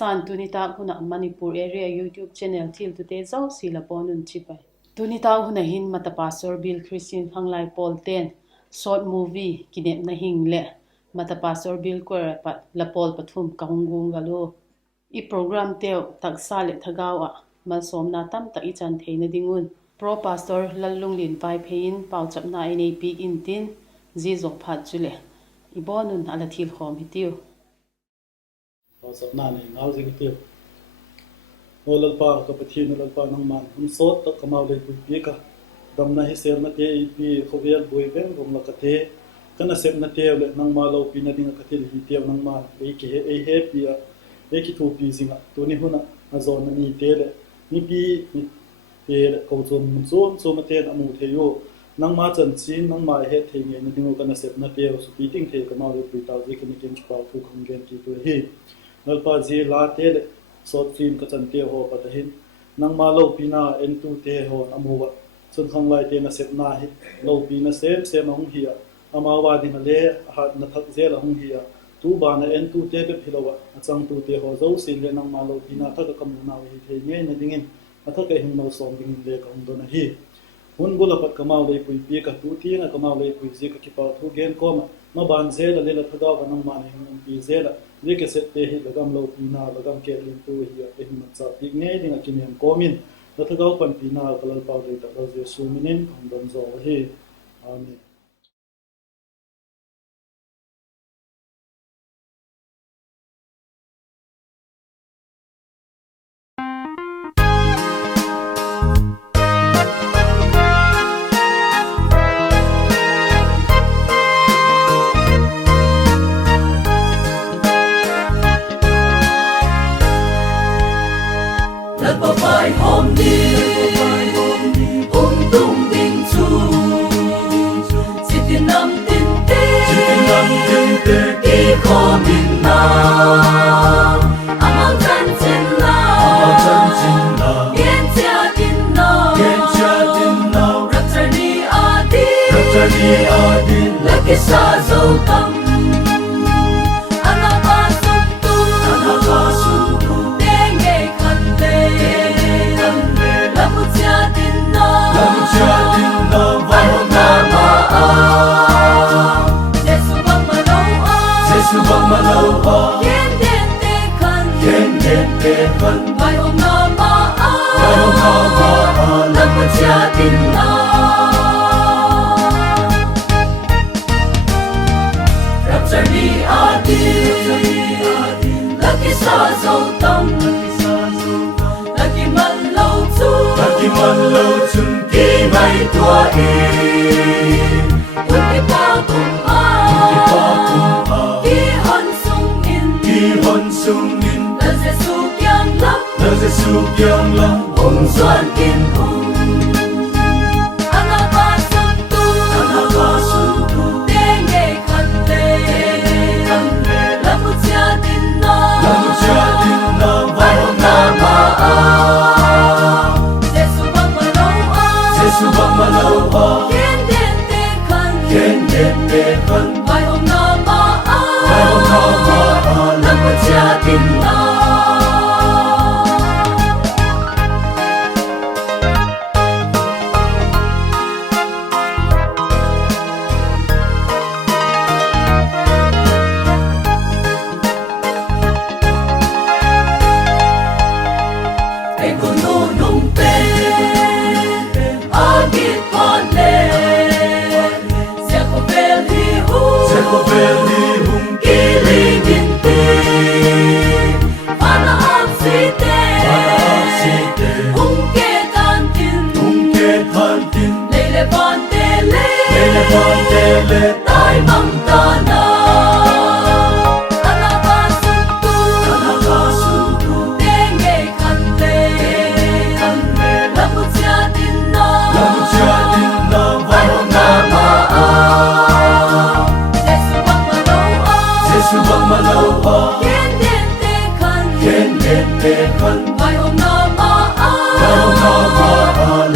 san tunita huna Manipur area YouTube channel thil tu te zau si Lapawl nun chipai tunita huna hin mata Pastor Bial Khristian Khanglai Pawl ten short movie KINEPNA HING le mata Pastor Bial kwara pat Lapawl pathum kahungung galo I program teo taksa le thagawa mal somna tam ta I chan theina dingun pro pastor Lal Nunnem vai phein pawchapna ine pi in tin zizok phat chule ibonun ala thil khom hitiu Pawchapna ne ngau jing tiu Lalpa'n ka pathin Lalpa'n nang man sot ta kamau le pi ka damna hi ser na te pi khovel boiben rom la ka te kana sep na te le nang malo pi na dinga ka te hi te nang man e ke e he pi a ki thu pi zinga to ni huna azon na ni te le ni pi te ko chom chom chom te amu the yo nang ma chan chin nang ma he the nge na dingo kana sep na te su pi ting the kamau le pi ta ji ki ni kem pa thu khang gen ki to hi Lalpa ji la te le short film ka chan te ho patahin nang ma lo pi na en tu te ho amuwa chun khanglaite na sep na hi lo pi na sem hong hi amawa din le ha na thak zel hong hi tu ba na en tu te be philowa achang tu te ho zo sin le nang ma lo pi na thak ka mu na hi the nge na dingin athak ka hin no som ding le ka hong do na hi hun bula pat kamau le pui pi ka tu ti na kamau le pui ji ka ki pa thu gen ko ma ban zel le la thagaw ka nang ma ne hong pi zel le ke set te hi lagam lo pi na lagam ke lim tu hi te hin cha ti nge ding a kinem komin la thagaw pan pi na ka Lalpaw le ta lo je su minin hong don zo hi amen Vaihawm tung ding chu Sitin nam tin te Ki kho min na Amao chan chin la Gen chia din na Raptani adin Laki sa zo tam Vaihawm na ma Lapa'n chiat din na Raptani adin Laki sa zo tam Laki man lo chun Ki mai tua in Kun ki pa kum a Ki hon sung in Su kyang lam Hong Xuan kin hung Anapa sun tu Te nge khan le Lamu chia din na Vaihawm na ma Jesu bang ma lo Kien den te khan Vaihawm na ma Lamu chia din na Tay mangta na Anapa sun tu Te nge khan le Lamu chia din na Vaihawm na ma Jesu bang ma lo Kien den te khan Vaihawm na ma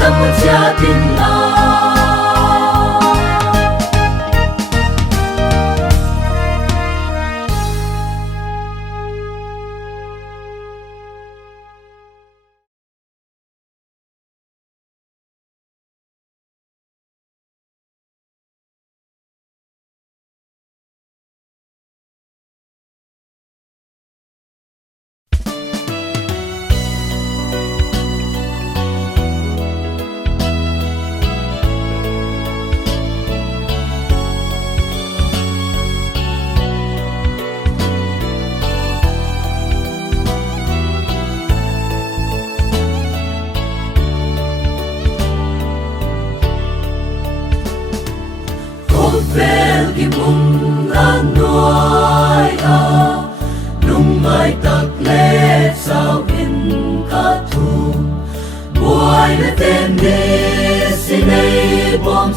Lamu chia din na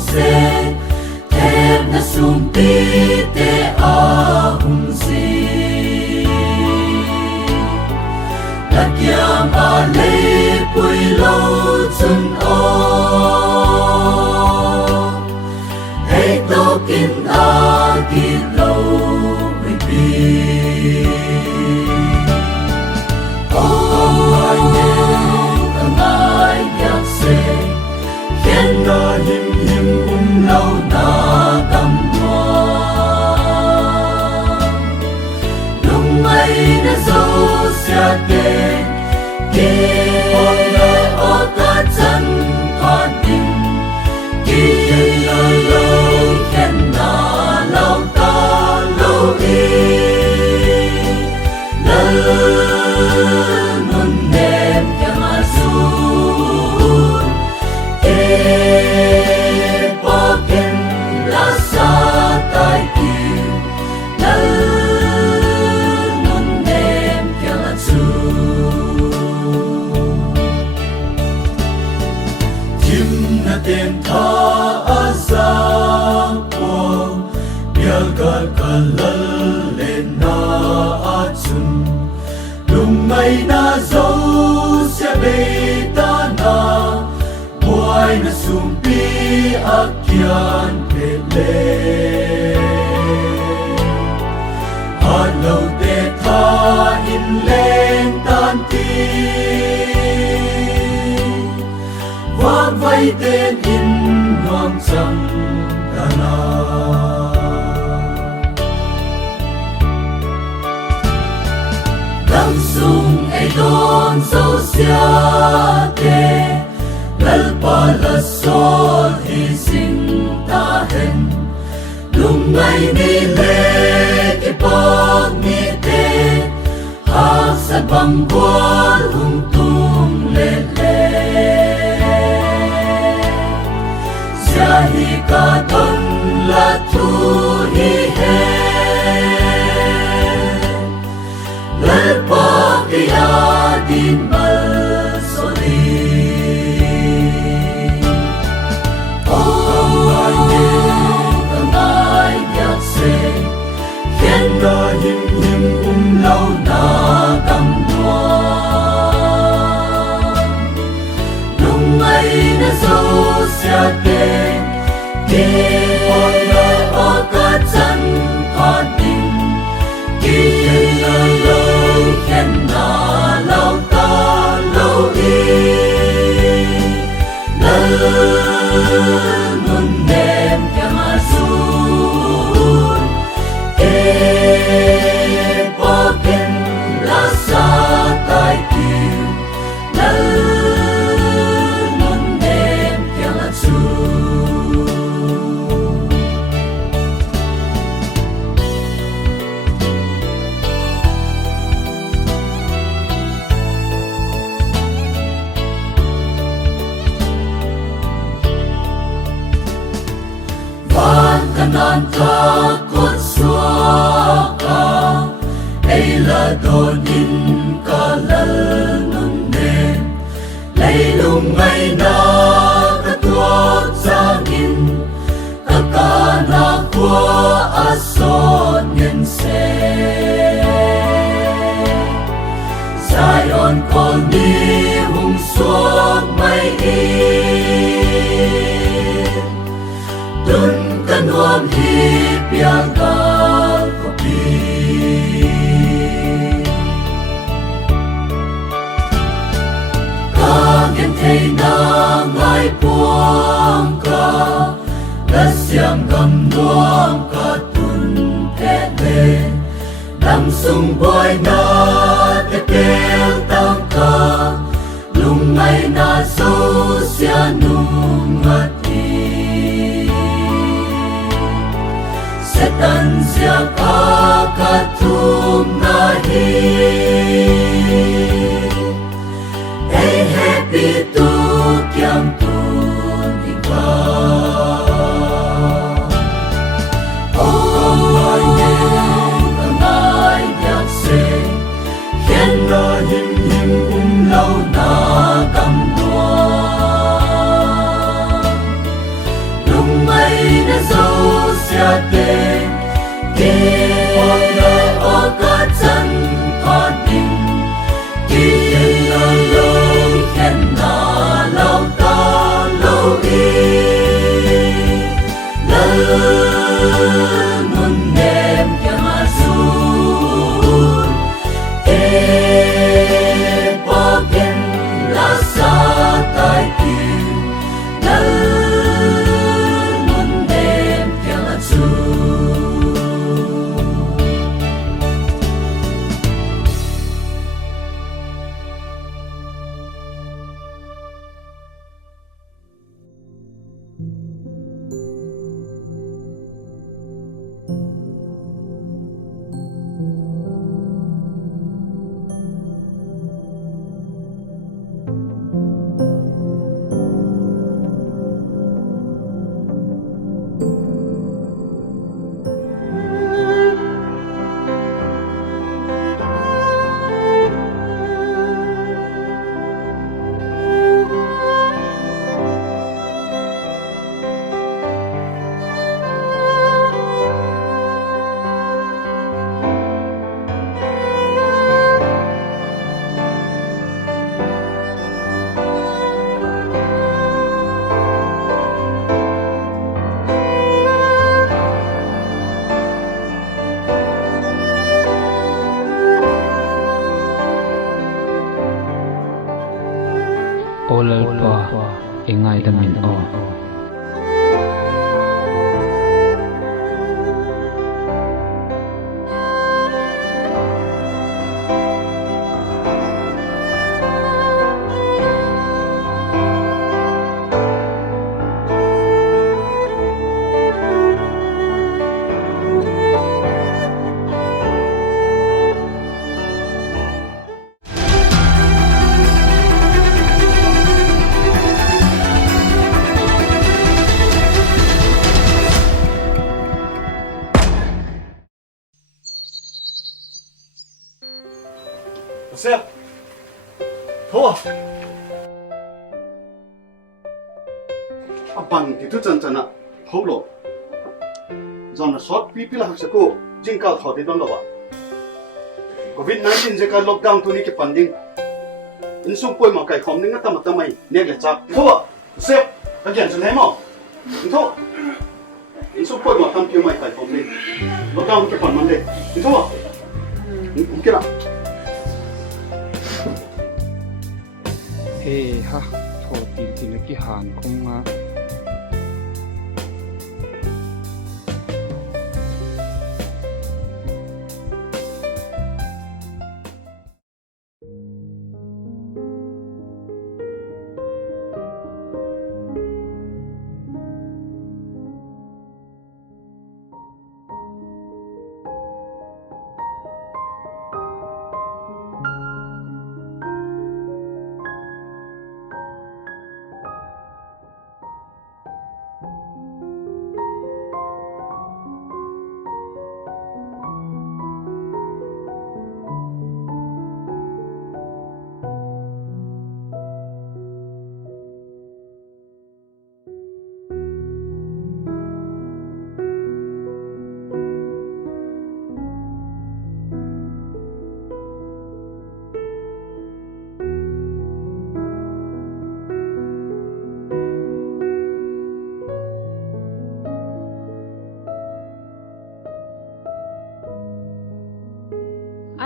se thep na sum pi te a si la kiam a le pui lo chun o hey to kin a ki lo wi pi na him him lâu na cầm lúc mây đã dấu xa tên khi na ô ta chân con tình khi na lâu ta lâu đi Lal Nunnem yang azul Kipakin lasa thai Lal Nunnem yang azul Tim na tem tha azang po Bial KKP le na achun Lumay na zosia'n na Buhay na sumpi akyan pele Halaw te tha in leng tan ti Wag vay ten in nuang chang kana Dam sung ay don zosia'n Lalpa'n la sol hi sing tahen Lumay ni le kipak ni te Hak sa bangkwal tung le le Siyahi ka ton la tu hi he Lalpa'n kaya din mal soli na him him lâu na cầm lúc mây đã dấu xa tên khi na ô ta chân con tình khi na lâu ta lâu đi Lal Nunnem yang azul Kipakin lasa thai Lal Nunnem yang azul Van kanan takut suaka Eila donin ka Lal Nunnem Laylung ngay na katuak zangin Kakana kwa ason yan se Zion kol ni hung suak may in Dun thanuam hi Bial KKP Kagen thei na ngai puang ka Lasiam gam nuam ka tun te le Dam sung boy na te tel tang ka Lungay na zosia'n Setan ziaka katum nahi Hey happy tu kiam tu diba Oh Ngai yak se Khen na him him lâu na cầm o lalpa ingai da min o Sếp Thôi Abang itu cana hau lo zona short people hak sako jingka thode don lo ba COVID-19 jeka lockdown tu ni ke panding insung poi ma kai khom ninga tam tamai ne le chak tho sep ta gen chen mo tho insung poi ma tam pi mai kai khom ni lockdown ke pan man de tho ke la he ha thor tin tin ki han khum nga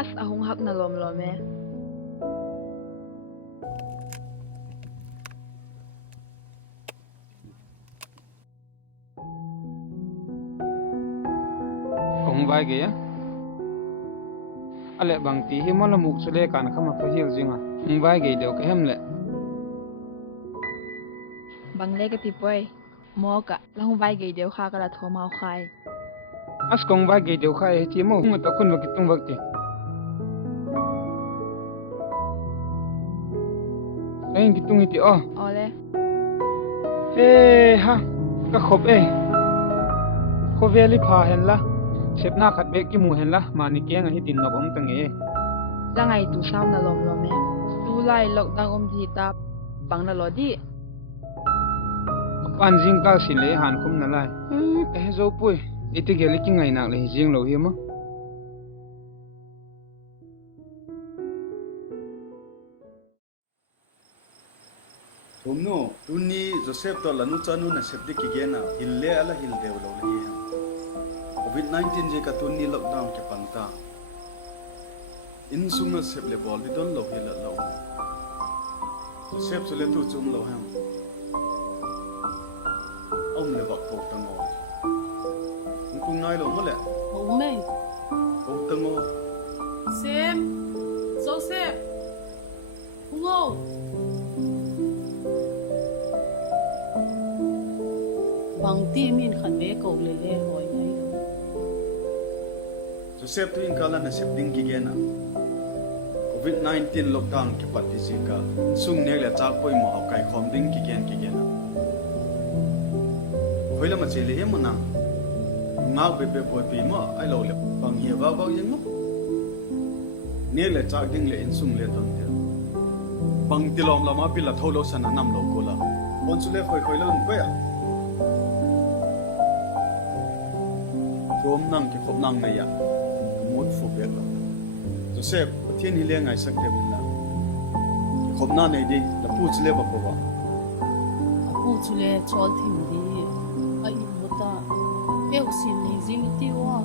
as ahong hak na lom-lome. ong vai ge ya ale bang ti hi mola muk chule kan khama fa hil jinga ong vai ge deu ka hem le Bang le ka pipoi. Mo ka lahong vai gay dew kha kala thomao khai. as kong vai ge deu khai ti mo ng ta kun wa kitung wak ti anh kitung ti o Ole. ê ha ka khop e khoveli pha hen la sepna khat be ki mu hen la mani ke nga hi tin no bom tang e Zangai tu saw na lom-lome. Tu lai lockdown di tap. Bang na lodi. pan jing kal si le han khum na lai ka he zo pui iti ge le ki ngai nak le jing lo hi mo Tumno tuni Joseph to lanu chanu na sepdi ki gena hille ala hil deu lo le hi COVID-19 je ka tuni lockdown ke pangta in sunga sep le bol di don lo hi la lo Joseph so le tu chum lo ham om le bak ko tango kung nai lo mo le Hổ mê ko tango Xem Joseph Ngô Bằng ti min khẩn bế cầu lê lê hỏi ngay Joseph tu in kala na sepding ki gena COVID-19 lockdown ke pati zika sung ne le chak poi mo au kai khom ding ki gena hoila ma chele he mana ngau be be boy pi mo ai lo le bang hi ba ba yin mo ne le chak ding le in sung le ton te bang tilom lama pi la tholo sana nam lo ko la bon su le khoi lo ko ya rom nang ke khop nang na ya mut fu be la Joseph thiên hi le ngai sak de min la ke khop na nei di la pu chle ba ko ba Apu chule chol thim di Ai muta Eu sim ni zing ti wa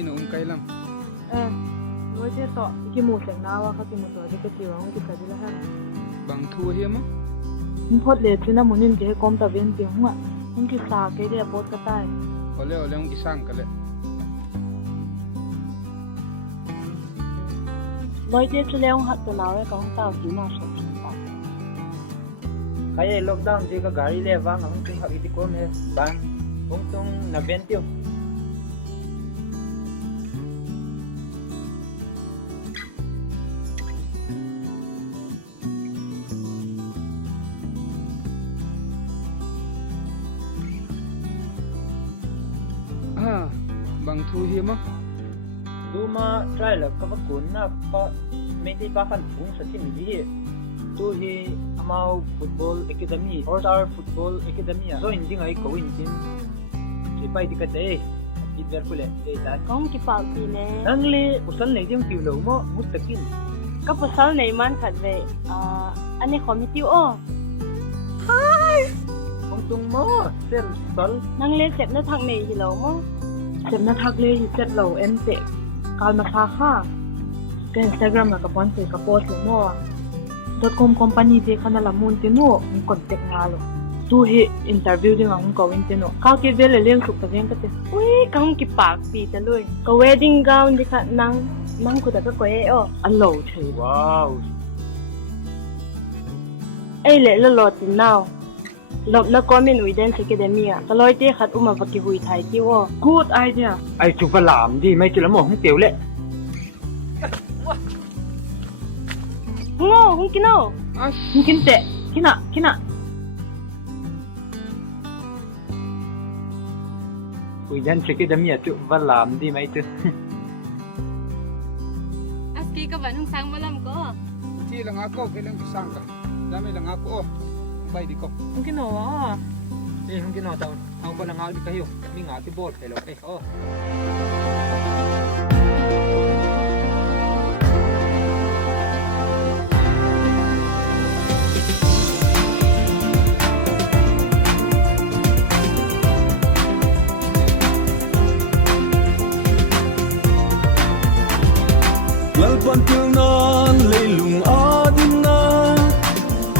ino kailam Loi te to ki mu seng na wa kha ki mu to de ke ti wa ki ka di la ha bang thu hi ma phot le china munin ke kom ta ven ti huma hun ki sa ke de pot ka tai ole ung ki sang kale loi te chu leong hat na we ka hong ta ki na so ta kaya lockdown je ka gari le wa ngam tung ha iti ko me bang hong tung na bentio bang thu hi ma Duma try la ka kun na pa me ti pa khan pung sa ti mi hi tu hi amao football academy or our football academy so in ding ai ko in tin si pai ti ka te it ver kule e ta kong ki pa ti ne nang le usan le jeng ti lo mo mustakin ka pasal nei man khat ve ani committee o hi hong tung mo sel sal nang le sep na thak nei hi lo mo sep na thak le hi set lo en te kal ma kha kha ke Instagram na ka pon se ka post mo .com company je khana la mun te no ni contact na lo tu hi interview ding ang ko in te no ka ke vele leng suk ta veng ka te ui ka hong ki pak pi ta loi ka wedding gown di kha nang ku ta ka ko e o allo thei wow ei le lo lo tin now lob na comment within academia kaloi te khat uma vaki hui thai ti o good idea ai chu va lam di mai chu la mo hong teu le ngo hong kino as kin te kina ui dan cheki da mia chu va lam di mai tu aski ka ba nung sang malam ko ti lang ako kelang ki sang ka dami lang ako bay di ko hong kino wa eh hong kino taon ang ko lang di kayo mi nga ti ball hello eh oh Lalpa'n nan leilung adin na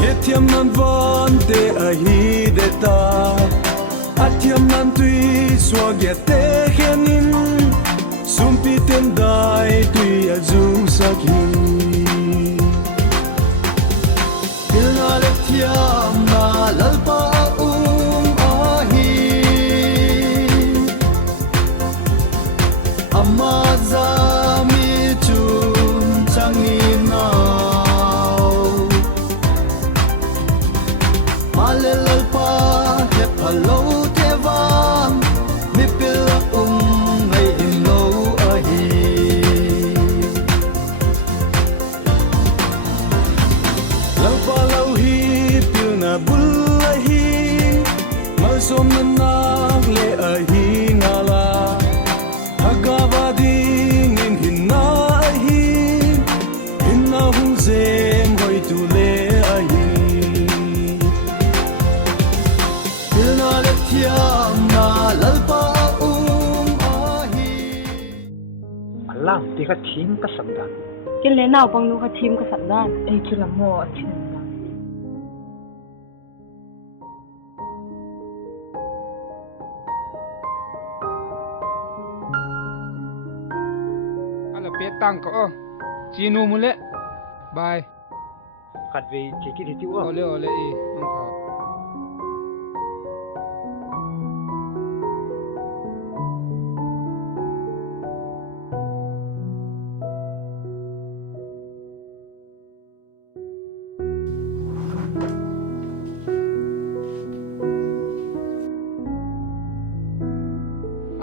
Etiam nan van te ahi de ta Atiam nan tui swagya te henin Sumpi tendai tui azung saki Pilna letiam na lalpa'n ahi Amazami Lalpa hep hello te wang mi pil ngai in lo a hi Lalpa lo hi pil na bul a hi mal som na nak le a hi ngala hagawa ding in hin na a hi in na hung zem hoi tu le a hi alang ti ka thim ka samdan kin le naw pang nu kha thim ka sat dan ei chu la mo a thin ala pe tang ko chinu mule bye kat ve cheki ti wa ole e ang pha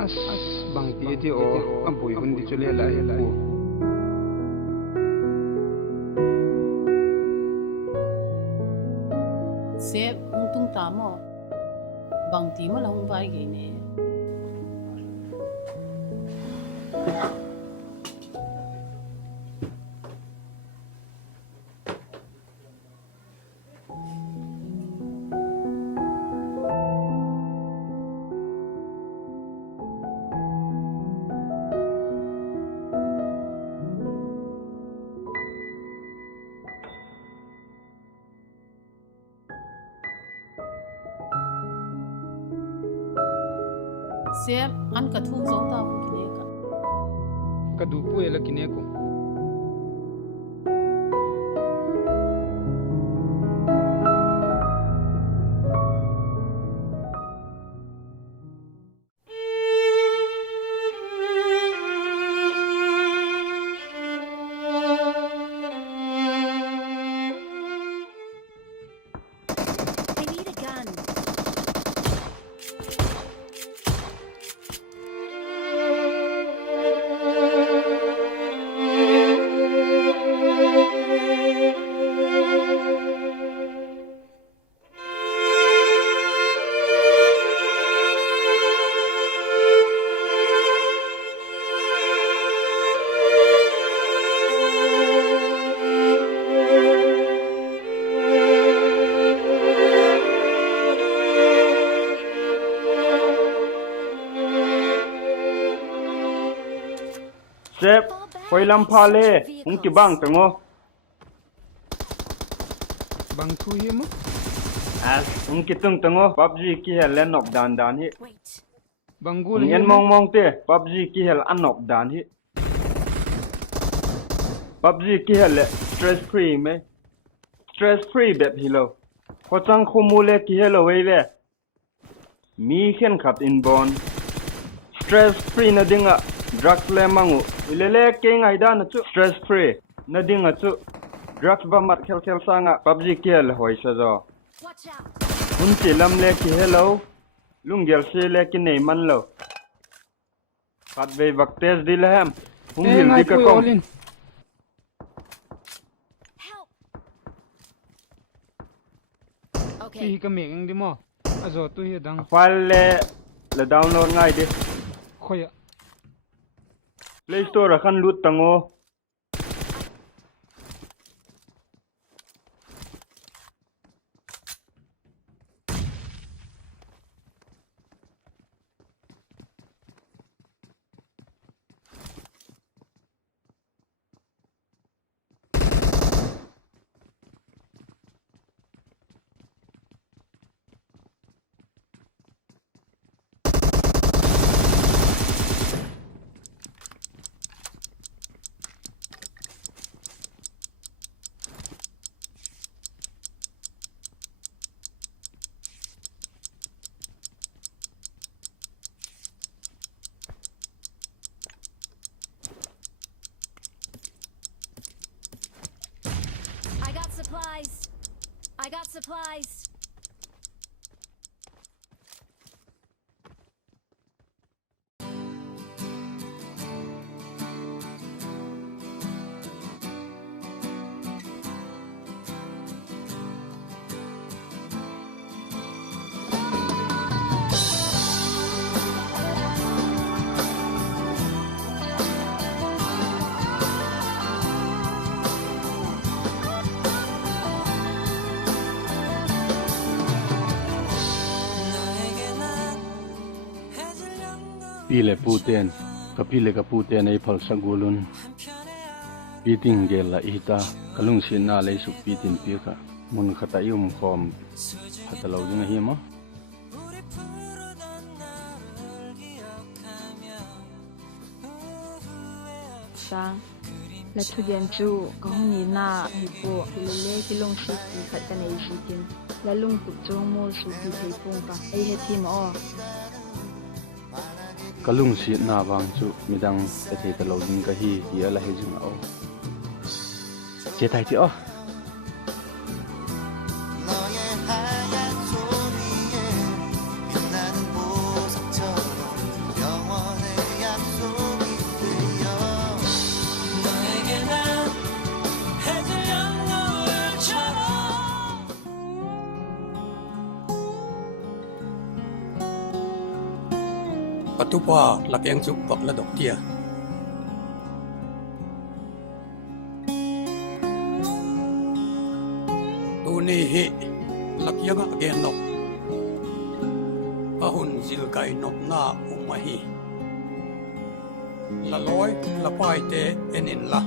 as bang ti o ampoi hun di chule lai ko Sep hung tung ta mo bang ti mo lang vai ge ne Sep an ka thu zo ta hun kine ka Kadu pu ela kine ko. I need a gun. Sep, koi Lapawl ung ki bang tango. Bang thu hi mo. As ung ki tung tango PUBG ki hel len nok dan hi. Wait. Bangul Yen mong te PUBG ki hel an nok dan hi. PUBG ki hel stress free me. Stress free bet hi lo. Ko chang khumu le ki hel away le. Mi khen khat inborn. Stress free na dinga drugs le mangu ilele ke ngai da na chu stress free na dinga chu drugs ba mat khel khel sanga PUBG kel hoi sa zo Watch out. hun ti lam le ki hello lunggel se le ki nei man lo pat ve vaktes dil ham hum hil di ka kom Help. Ti Okay. ka meng di mo. Azo tu hi dang file le download ngai di khoya. Play Store khan lut tango I got supplies. Pile puten, kapile kaputen ay pal sagulun. Piting gela ita, kalung sina lay su pitin pika. Mun katayum kom hatalaw din hima. Sang, la thu dian chu kahun ni na hi po lele kilong si ki khat kan ei jitin. La lung pu chung mo su ki thei pung ka ei he thi mo. Kalung si na bang chu midang katay talaw din kahi iya lahi jing ao. Cetay ti oh. patupa lakeng chuk pak la dok tia tu ni hi lakyanga again nok ahun zil kai nok na umahi la loi la pai te enin la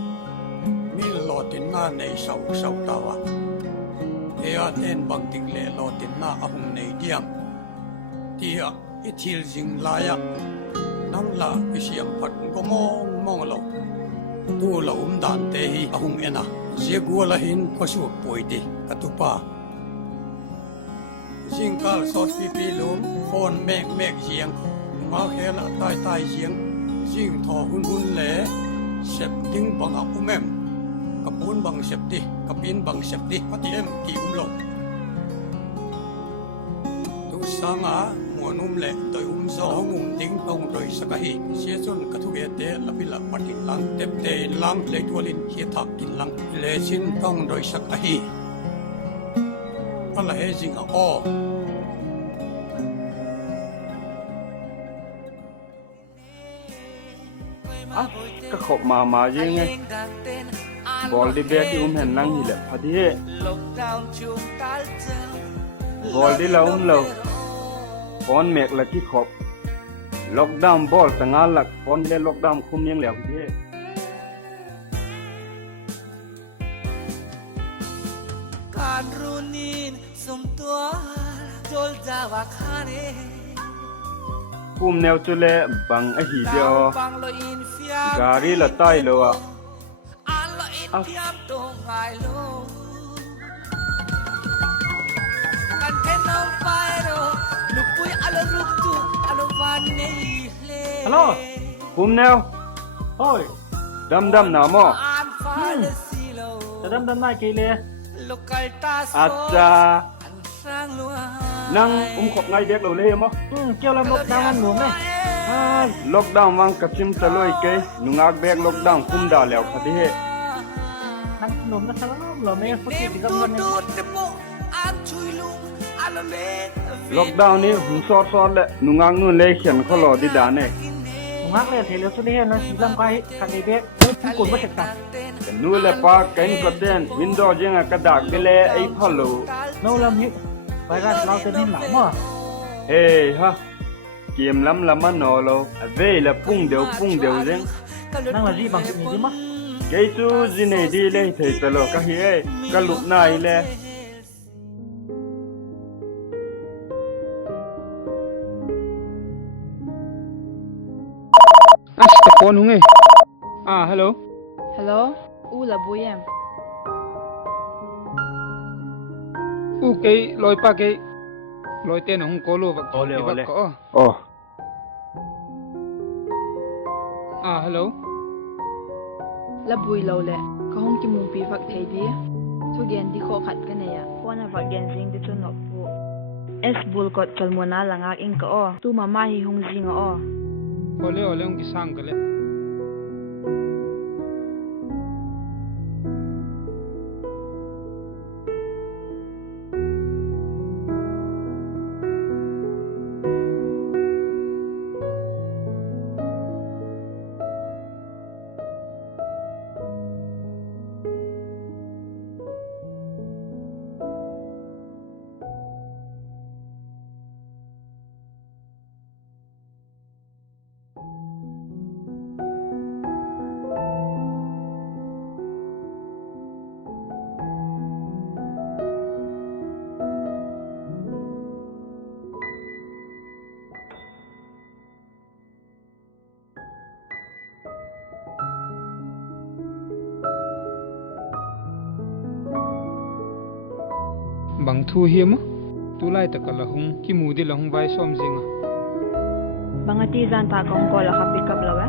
mil lotin na nei sau tawa ea ten bang tik le lotin na ahung nei diam tia ithil jing laya nang la isiam phat mong lo tu lo dan te hi ahung ena zegula hin khosu poiti katupa jingkal sot pi lum phone mek jiang ma khela tai jiang jing tho hun le sep ding bang umem kapun bang septi kapin bang septi patiem ki lo tu sanga monum le toi zo ngum ding tong roi sakahi siachon kathuge te lapila patin lang tep te lang le tualin hi thak kin lang le chin tong roi sakahi ala he jing o ka khop ma je nge bol di be ki hen lang hi le phadi he bol di lo pon mek la ki khop lockdown bol tanga lak pon le lockdown khum yang le phadi he kan runin som tua jol jawa khane kum neo chule bang a hi dio gari la tai lo a tiam to ngai lo kan kenom pairo lupui ala ruktu alo van nei le hello kum neo oi dam na mo dam mai ke le lokal tas acha nang khop ngai dek lo le mo kêu la lockdown nuông này lockdown wang kachim taloi ke nungak bek lockdown kum da lew phadi he nang nuông na salam lo me photi digam ngan lockdown ni hung so le nungang nu le khian kholo di da ne nungak le thele su le na silam kai kan ei bek kun ba sekta nu le pa kain ko den window jenga kadak bele ai phalo no lam hi virus lao tên hin lão mà ha kiềm lắm no lo ve là pung đều reng năng là gì bằng chuyện gì mà cái chú gì này đi lên thầy tờ lo cái hi cái lục này le phone hung hello u là bui em cái lôi pa cái lôi tên hung có luôn vật có hello là bui lâu lẹ có không kim mùng pi vật thầy đi thu gen đi khó khăn cái này à quan là vật gen zing đi cho nó phụ es bul cột salmona là ngạc in có tu mama hi hung zing ole hung cái sang cái lẹ bang thu hiếm tu lai ta kala hung ki mu di la hung vai som jinga bangati zan ta kong ko la ka pick up lawa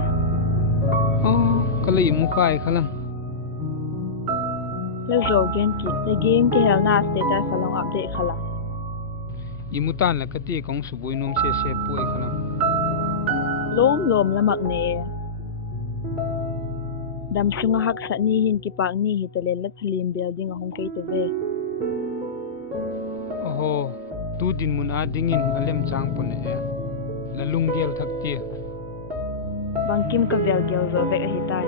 kala imu kai khalang le zo gen ki the game ke helna status salong update khala imu tan la kati kong subui nom se pui khalang lom la mak ne dam sunga hak sa ni hin kipak ni hi talen la thalim building a hong kai te ve tu din mun a dingin alem chang pon lalung gel thak tia bangkim ka vel gel zo vek a hi tai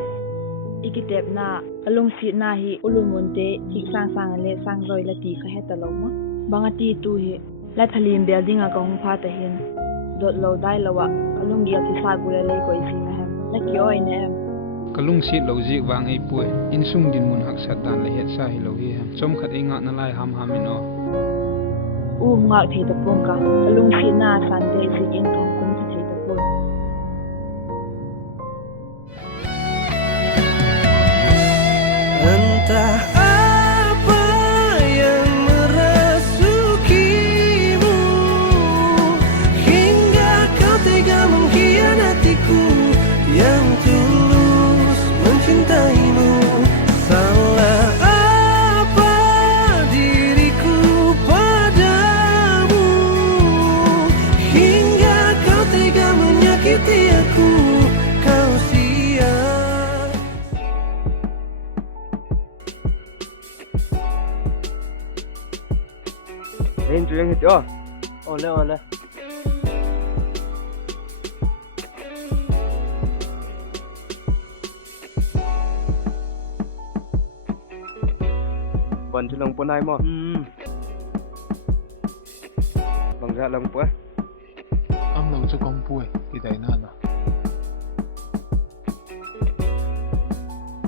ikitepna alung si na hi ulumunte thik sang sang le sang roi la ti kha heta lo ma bangati tu hi la thalim building a kong pha ta hin dot lo dai lawa alung gel ti sa gule le ko isi na hem la ki oi ne hem kalung sit lo zik wang ei pui in sung din mun hak sat dan le het sa hi lo hi ham chom khat ei nga na lai ham ham in o u ngak thei ta pung ka alung si na san de si in thong kum thei ta pung Entah apa yang merasukimu hingga kau tega mengkhianatiku yang tulus mencintaimu. Salah apa diriku padamu hingga kau tega menyakiti aku. Kau Lên chuyện hết chưa? Ole. Bắn cho lòng quân ai mà? Bằng ra lòng quá. am lo cho kong pui ki dai na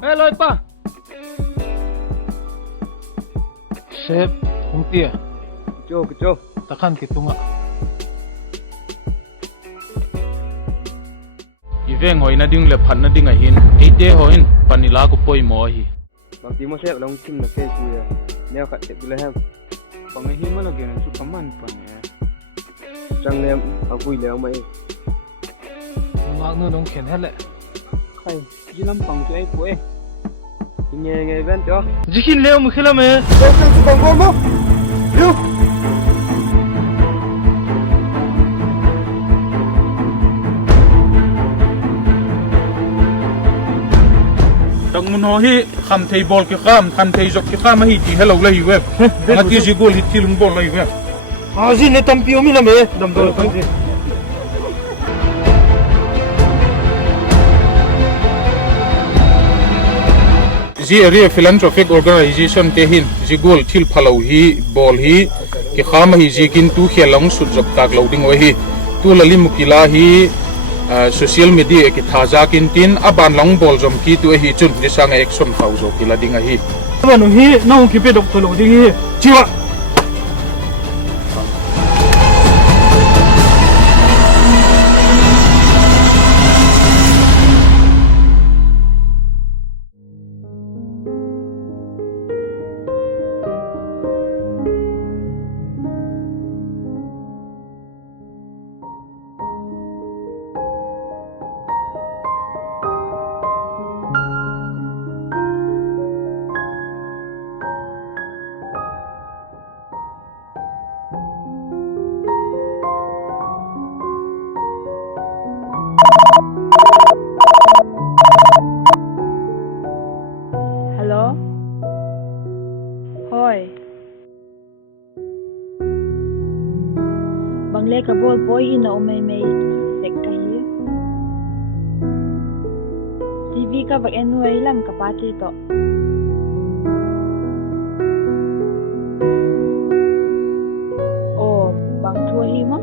na loi pa sep hung tia Kecil. takhan ki tunga iveng hoi na ding le phan na ding a hin ite hoin panila ko poi mo hi Bằng tí mà xếp lòng chim là cây cùi à. Neo khát tiếp lên hem. bằng hi ma la gen su kaman pan Trăng nem ở cùi léo mày. ngak no dong khen hele Khay, chỉ làm bằng cho ai của em. Nghe bên cho. jikin leo mu khila me Bằng con không? Liêu. tang mun ho hi kham thei bol ki kham kham thei jok ki kham hi ti hello la hi web ngati ji gol hi tilung bol la hi web Azi ne tampio mi na me. Dam do. ji area philanthropic organization te hin ji gol thil phalo hi bol hi ki kham hi ji kin tu khelong sut jok tak loading wa hi tu la limukila hi social media ki thaja kin tin aban long bol jom ki tu hi chun ni sang action phau zo ki la dinga hi Ano hi nau ki pe doctor lo ding hi. Chiwa. Hello? Hoy. Bangle ka bol boy ina umay may sek ka hi. TV ka bag enuay lam ka pati to. Oh, bang tua hi mo?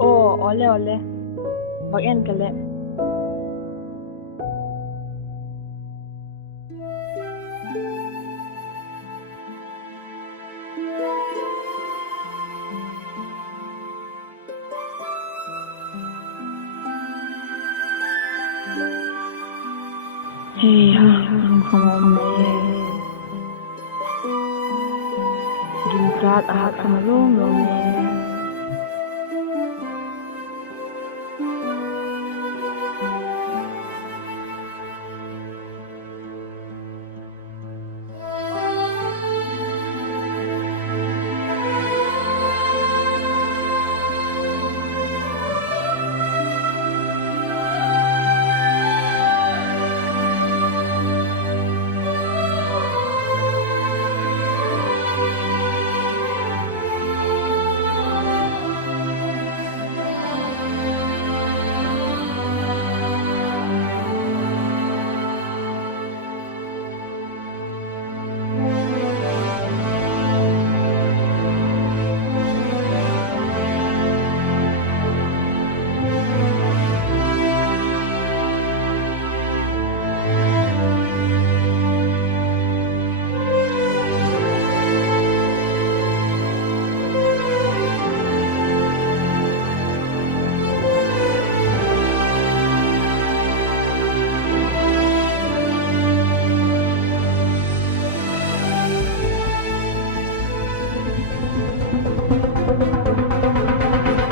Oh, ole. Bag en ka le. Hey, come on, man. Ginsat ahak sama long, man.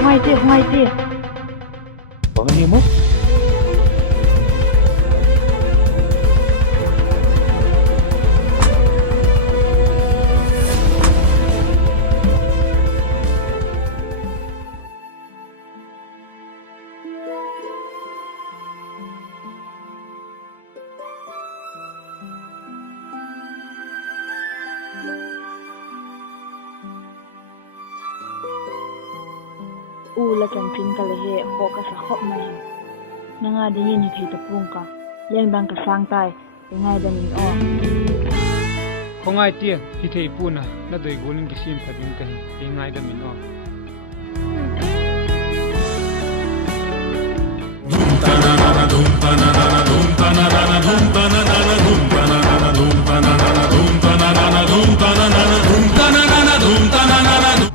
Khanglaite. Bang mo? La kan pin ka lehe ho ka sa khop mai nanga de yin hi thei to pung ka leng dang ka sang tai ngai da min o khongai tia hi thei puna na doi golin ki sim padin ka hi ngai da min o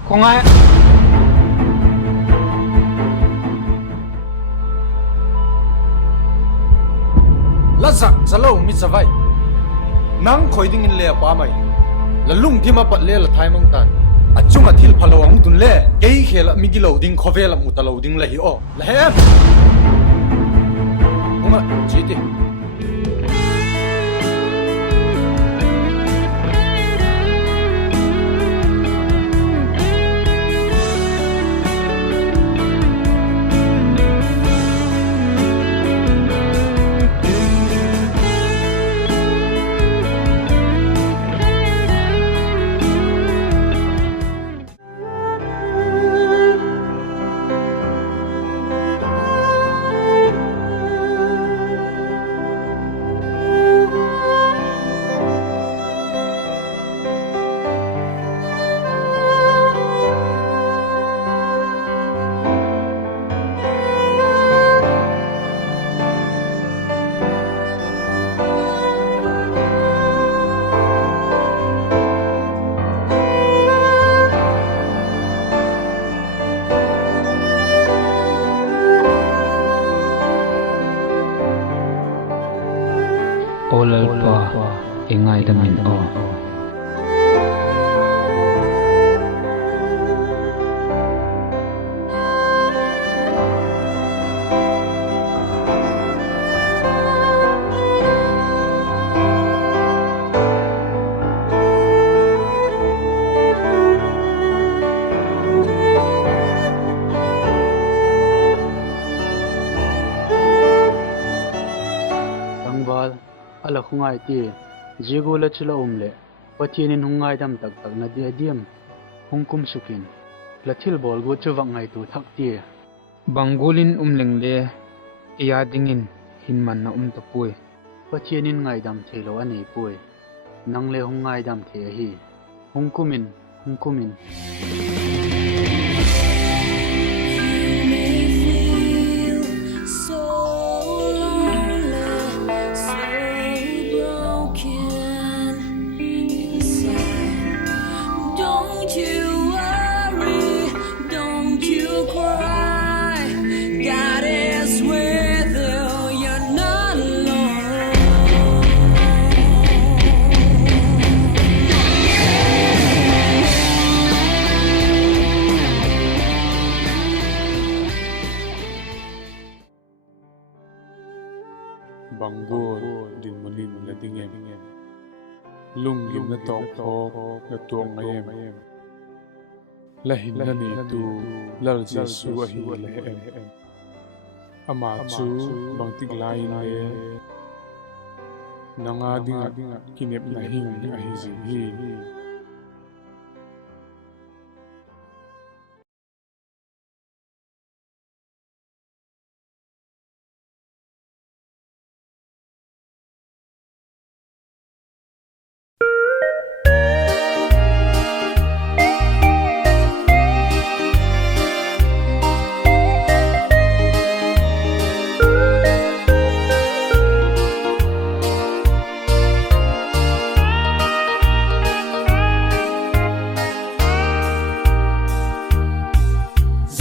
khongai Lazak zalo mi savai nang khoi ding in le pa mai la lung thima pat le la thai mang tan achunga thil phalawang tun le kei khela mi gi loading khovel mu ta loading la hi o la he uma jiti Lalpa ingai da min o ala khungai ti jigula chila umle pathianin hungai dam tak tak na dia diam hungkum sukin lathil bol go chuwang ngai tu thak ti bangolin umleng le iya dingin hinman na ta pui pathianin ngai dam thelo ani pui nangle hungai dam the hi hungkumin Banggol din manin na dingem lunggim na tokpok na tuong ngayem lahin na nito lal Jesu ahi lehem ama chu bang tiglain le nanga dinga kinepna hing ahi zihi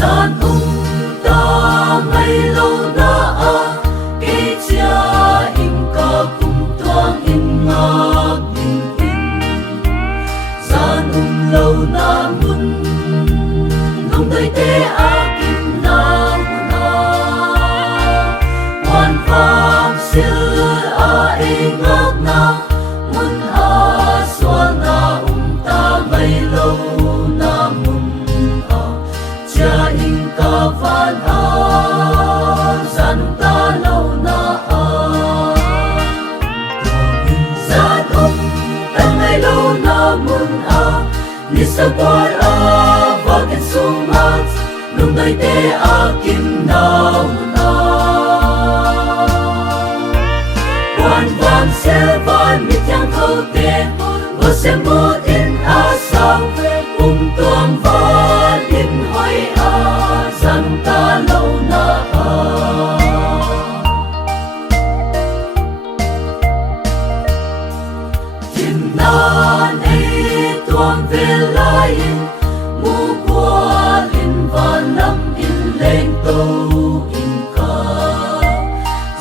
Zan Ngailona Mun ka kum tuang in ngak din Zan Ngailona Mun nong doi te aki sa war a vakin sumat nung dai te akin naw na wan van selvan mit yang khâu te vô xem một in asang tuang van in hoi a zan ta lâu na a nan ấy tuang về lại mu qua in van năm in lên tàu in ca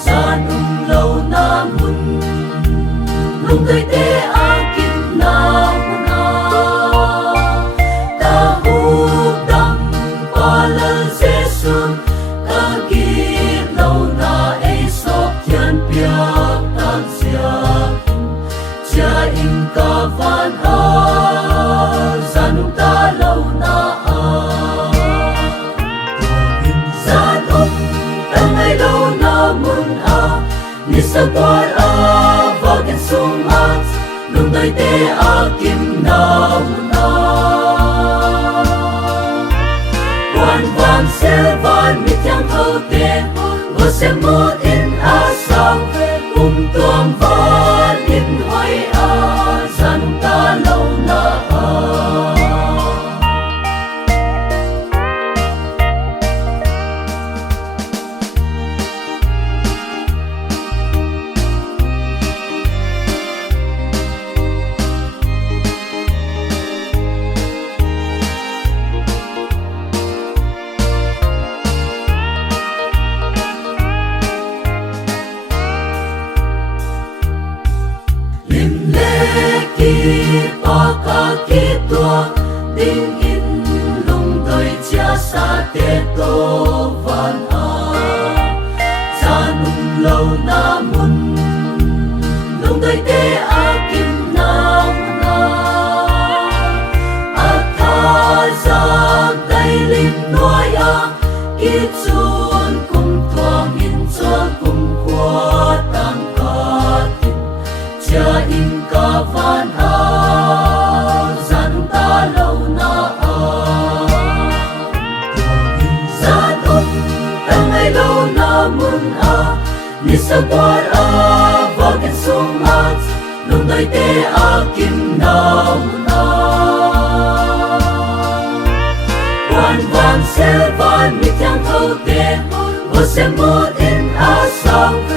Zan lâu na mun lung đôi te akin na mun a ta huk dam palal sesun ka git lâu na ấy sop thian piak tan ziakun cha in ka van a Zan ta lâu na a Zan ta Ngailona Mun a ni sa war a vakin sumat nung dai te akin naw na wan van selvan mit yang khâu te vô xem một in asang tuang van in hoi a Zan ta lâu na a kipak tuang ding in lung đôi chia sa te to van a Zan Ngailona Mun lung đôi te akin naw na athazak dai lim noi a kitsun kum tuang in chol kum kwa tang ka tin cha in ka van a Zan ta lâu na a Zan ta Ngailona Mun a ni sa war a vakin sumat nung dai te akin naw na wan van selvan mit yang khâu te vô xem một in asang